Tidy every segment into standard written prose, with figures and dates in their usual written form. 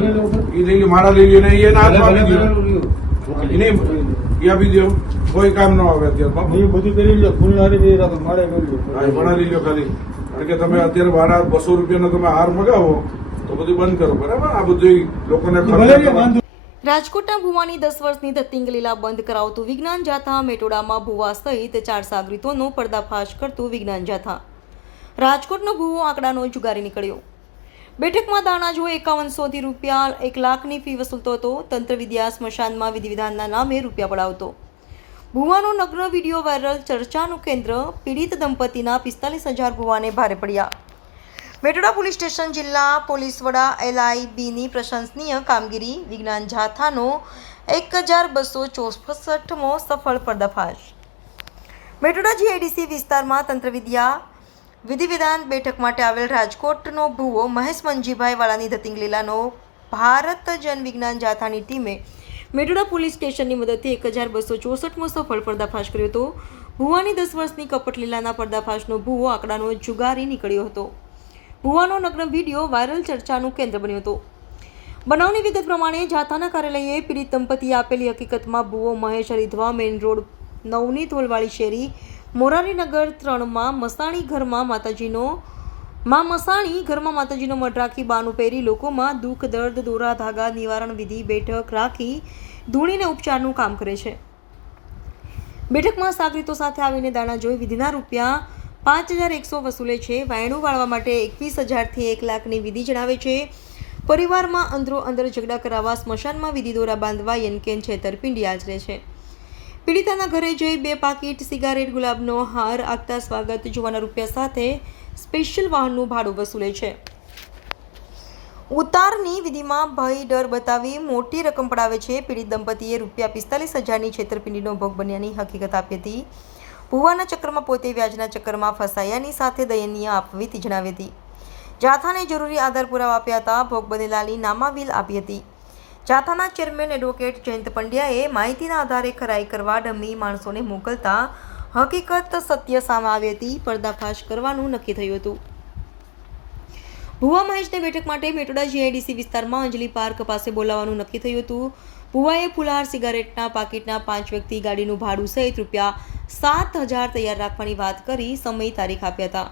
ये ले लो मारा ले लो नहीं ये ना आपी दो इने ये आपी दो कोई काम न આવે અત્યારે એ બધું કરી લો ફૂલ હારી દે રાત મારે કરી લો હા બના લઈ લો ખાલી કારણ કે તમે અત્યારે ભાડા 200 રૂપિયાનો તમે હાર મગાવો તો બધું બંધ કરો બરાબર આ બધું લોકોને રાજકોટના ભુવાની 10 વર્ષની ધતિંગ લીલા બંધ કરાવતું વિજ્ઞાન જાથા મેટોડામાં ભુવા સહિત 4 સાગરીતોનો પર્દાફાશ કરતું વિજ્ઞાન જાથા રાજકોટનો ભુવો આંકડાનો જુગારી નીકળ્યો બેઠકમાં દાણા જો 5100થી રૂપિયા 1 લાખની ફી વસૂલતો હતો તંત્ર વિદ્યા સ્મશાનમાં વિધિ વિધાનના નામે રૂપિયા પડાવતો ભુવાનો નગ્ન વિડીયો વાયરલ ચર્ચાનું કેન્દ્ર પીડિત દંપતીના 45000 ભુવાને ભારે પડ્યા મેટોડા પોલીસ સ્ટેશન જિલ્લા પોલીસ વડા LIBની પ્રશંસનીય કામગીરી વિજ્ઞાન જાથાનો 1264મો સફળ પર્દાફાશ મેટોડા GIDC વિસ્તારમાં તંત્ર વિદ્યા વિધિ વિધાન બેઠક માટે આવેલ રાજકોટનો ભુવો મહેશ મંજીભાઈ વાળાની ધતિંગ લીલાનો ભારત જન વિજ્ઞાન જાથાની ટીમે મેટોડા પોલીસ સ્ટેશનની મદદથી 1264મો સફળ પર્દાફાશ કર્યો હતો ભુવાની 10 વર્ષની કપટ લીલાના પર્દાફાશનો ભુવો આંકડાનો જુગારી નીકળ્યો હતો ભુવાનો નગ્ન વિડીયો વાયરલ ચર્ચાનું કેન્દ્ર બન્યો હતો બનાવની વિગત પ્રમાણે જાથાના કાર્યાલયે પીડિત દંપતીએ આપેલી હકીકતમાં ભુવો મહેશ હરિદ્વા મેઇન રોડ નવની ધોલવાળી શેરી મોરારીનગર 3માં મસાણી ઘરમાં માતાજીનો મઢ રાખી બાનું પહેરી લોકોમાં દુઃખ દર્દ દોરા ધાગા નિવારણ વિધિ બેઠક રાખી ધૂણીને ઉપચારનું કામ કરે છે બેઠકમાં સાગરીતો સાથે આવીને દાણા જોઈ વિધિના રૂપિયા 5100 વસૂલે છે વાયણું વાળવા માટે 21000થી 1 લાખની વિધિ જણાવે છે પરિવારમાં અંદરો અંદર ઝઘડા કરાવવા સ્મશાનમાં વિધિ દોરા બાંધવા યનકેન છેતરપિંડી આચરે છે પીડિતાના ઘરે જઈ 2 પાકીટ સિગારેટ ગુલાબનો હાર આગતા સ્વાગત જોવાના રૂપિયા સાથે સ્પેશિયલ વાહનનું ભાડું વસૂલે છે ઉતારની વિધિમાં ભય ડર બતાવી મોટી રકમ પડાવે છે પીડિત દંપતીએ રૂપિયા 45000ની છેતરપિંડીનો ભોગ બન્યાની હકીકત આપી હતી ભુવાના ચક્રમાં પોતે વ્યાજના ચક્કરમાં ફસાયાની સાથે દયનીય આપવીતી જણાવી હતી જાથાને જરૂરી આધાર પુરાવા આપ્યા હતા ભોગ બનેલાની નામાવિલ આપી હતી જાથાના ચેરમેન એડવોકેટ જયંત પંડ્યાએ માહિતીના આધારે ખરાઈ કરવા ડમી માણસોને મોકલતા હકીકત સત્ય સામે આવી હતી પર્દાફાશ કરવાનું નક્કી થયું હતું ભુવા મહેશને બેઠક માટે મેટોડા GIDC વિસ્તારમાં અંજલિ પાર્ક પાસે બોલાવવાનું નક્કી થયું હતું ભુવાએ ફુલહાર સિગારેટના પાકીટના 5 વ્યક્તિ ગાડીનું ભાડું સહિત રૂપિયા 7000 તૈયાર રાખવાની વાત કરી સમય તારીખ આપ્યા હતા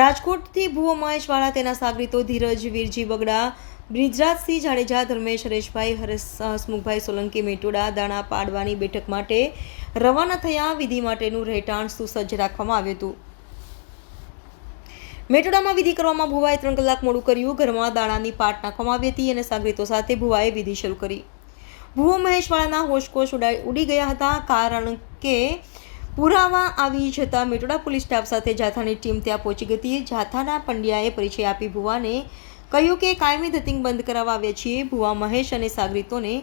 રાજકોટથી ભુવો મહેશવાળા તેના સાગરીતો ધીરજ વીરજી બગડા બ્રિજરાજસિંહ જાડેજા ધર્મેશ હરેશભાઈ હસમુખભાઈ સોલંકી મેટોડા દાણા પાડવાની બેઠક માટે રવાના થયા વિધિ માટેનું રહેઠાણ સુસજ્જ રાખવામાં આવ્યું હતું મેટોડામાં વિધિ કરવામાં ભુવાએ 3 કલાક મોડું કર્યું ઘરમાં દાણાની પાટ નાખવામાં આવી હતી અને સાગરીતો સાથે ભુવાએ વિધિ શરૂ કરી ભુવો મહેશવાળાના હોશકોશ ઉડી ગયા હતા કારણ કે પુરાવા આવી જતા મેટોડા પોલીસ સ્ટાફ સાથે જાથાની ટીમ ત્યાં પહોંચી ગઈ હતી જાથાના પંડ્યાએ પરિચય આપી ભુવાને કહ્યું કે કાયમી ધતિંગ બંધ કરાવવા આવ્યા છીએ ભુવા મહેશ અને સાગરીતોને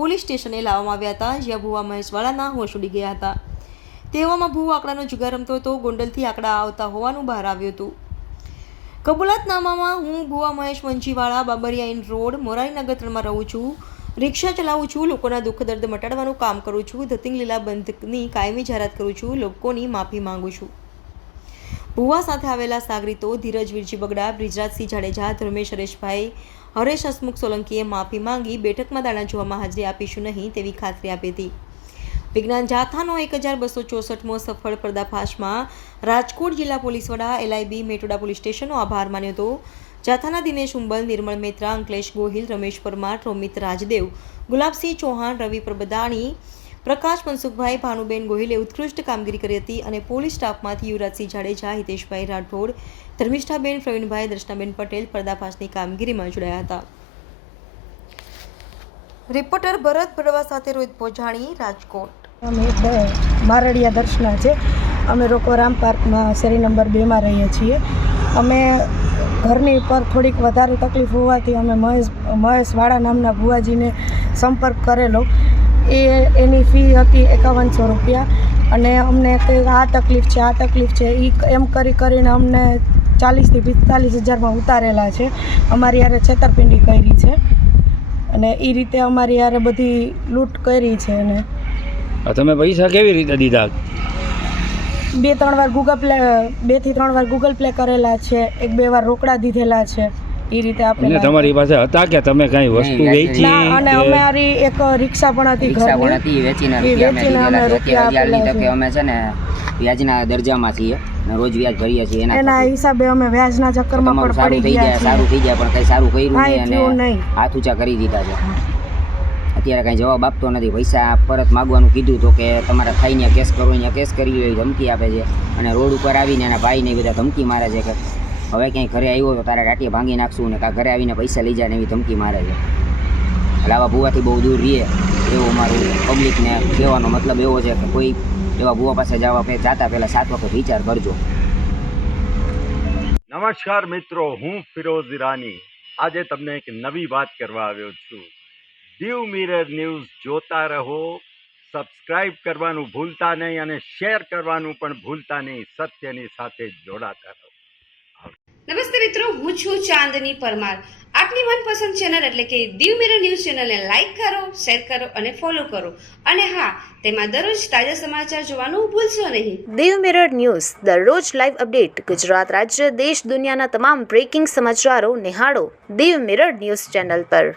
પોલીસ સ્ટેશને લાવવામાં આવ્યા હતા જ્યાં ભુવા મહેશવાળાના હોશ ઉડી ગયા હતા તેવામાં ભુવો આંકડાનો જુગાર રમતો હતો ગોંડલથી આંકડા આવતા હોવાનું બહાર આવ્યું હતું કબૂલાતનામામાં હું ભુવા મહેશ મંજીવાળા બાબરિયા ઇન રોડ મોરારીનગર 3માં રહું છું રિક્ષા ચલાવું છું લોકોના દુઃખ દર્દ મટાડવાનું કામ કરું છું ધતિંગ લીલા બંધની કાયમી જાહેરાત કરું છું લોકોની માફી માંગુ છું ભુવા સાથે આવેલા સાગરીતો ધીરજ વીરજી બગડા બ્રિજરાજસિંહ જાડેજા ધર્મેશ હરેશભાઈ હરેશ હસમુખ સોલંકીએ માફી માંગી બેઠકમાં દાણા જોવામાં હાજરી આપીશું નહીં તેવી ખાતરી આપી હતી વિજ્ઞાન જાથાનો 1264મો સફળ પર્દાફાશમાં રાજકોટ જિલ્લા પોલીસ વડા LIB મેટોડા પોલીસ સ્ટેશનનો આભાર માન્યો હતો જાથાના દિનેશ ઉંબલ નિર્મળ મેત્રા અંકલેશ ગોહિલ રમેશ પરમાર રોમિત રાજદેવ ગુલાબસિંહ ચૌહાણ રવિ પ્રબદાણી પ્રકાશ મનસુખભાઈ ભાનુબેન ગોહિલે ઉત્કૃષ્ટ કામગીરી કરી હતી અને પોલીસ સ્ટાફમાંથી યુવરાજસિંહ જાડેજા હિતેશભાઈ રાઠોડ ધર્મિષ્ઠાબેન પ્રવીણભાઈ દર્શનાબેન પટેલ પર્દાફાશની કામગીરીમાં જોડાયા હતા રિપોર્ટર ભરત ભડવા સાથે રોહિત ભોજાણી રાજકોટ અમે મારડિયા દર્શના છે અમે લોકો રામ પાર્કમાં શેરી નંબર 2માં રહીએ છીએ અમે ઘરની ઉપર થોડીક વધારે તકલીફ હોવાથી અમે મહેશવાળા નામના ભુવાજીને સંપર્ક કરેલો એની ફી હતી 5100 રૂપિયા અને અમને આ તકલીફ છે એ એમ કરીને અમને 40થી 45000માં ઉતારેલા છે અમારી યારે છેતરપિંડી કરી છે અને એ રીતે અમારી યારે બધી લૂંટ કરી છે અને તમે પૈસા કેવી રીતે દીધા 2-3 વાર ગૂગલ પ્લે કરેલા છે 1-2 વાર રોકડા દીધેલા છે એ રીતે આપણે એટલે તમારી પાસે હતા કે તમે કઈ વસ્તુ વેચી ના, અને કે- અમારી એક રિક્ષા પણ હતી રિક્ષા પણ ઘરની. હતી, વેચીને એ રૂપિયા મેં વેચીને અમે લીધેલા છે. રૂપિયા અત્યારે હાલની આપેલા તકે છે. અમે છે ને વ્યાજના દરજામાં છીએ અને રોજ વ્યાજ ભરીએ છીએ એના થકી. હિસાબે અમે વ્યાજના ચક્કરમાં તમારું પણ સારું પડી થઈ ગયા જાય, છીએ. સારું થઈ જાય, પણ કઈ સારું કર્યું કાંઈ નહીં થયું અને નહીં. હાથ ઊંચા કરી દીધા છે. અત્યારે કઈ જવાબ આપતો નથી. પૈસા પરત માગવાનું કીધું તો કે તમારા થાઈને કેસ કરો, અહીંયા કેસ કરી લો એવી ધમકી આપે છે. અને રોડ ઉપર આવીને એના ભાઈને બધા ધમકી મારે છે કે હવે ક્યાંય ઘરે આવ્યો તો તારા ટાટીએ ભાંગી નાખશું ને કાં ઘરે આવીને પૈસા લઈ જાય ને એવી ધમકી મારે છે. એટલે આવા ભૂવાથી બહુ દૂર રહીએ એવું મારું પબ્લિકને કહેવાનો મતલબ એવો છે કે કોઈ એવા ભૂવા પાસે જાતા પહેલાં 7 વખત વિચાર કરજો. નમસ્કાર મિત્રો, હું ફિરોઝ ઈરાની આજે તમને એક નવી વાત કરવા આવ્યો છું. દીવ મિરર ન્યૂઝ જોતા રહો, સબસ્ક્રાઇબ કરવાનું ભૂલતા નહીં અને શેર કરવાનું પણ ભૂલતા નહીં. સત્યની સાથે જોડાતા રહો. નમસ્તે મિત્રો, હું છું ચાંદની પરમાર. આપની મનપસંદ ચેનલ એટલે કે દીવ મિરર ન્યૂઝ ચેનલને લાઈક કરો, શેર કરો અને ફોલો કરો. અને હા, તેમાં દરરોજ તાજા સમાચાર જોવાનું ભૂલશો નહીં. દીવ મિરર ન્યૂઝ દરરોજ લાઈવ અપડેટ ગુજરાત રાજ્ય દેશ દુનિયાના તમામ બ્રેકિંગ સમાચારો નિહાળો દીવ મિરર ન્યૂઝ ચેનલ પર.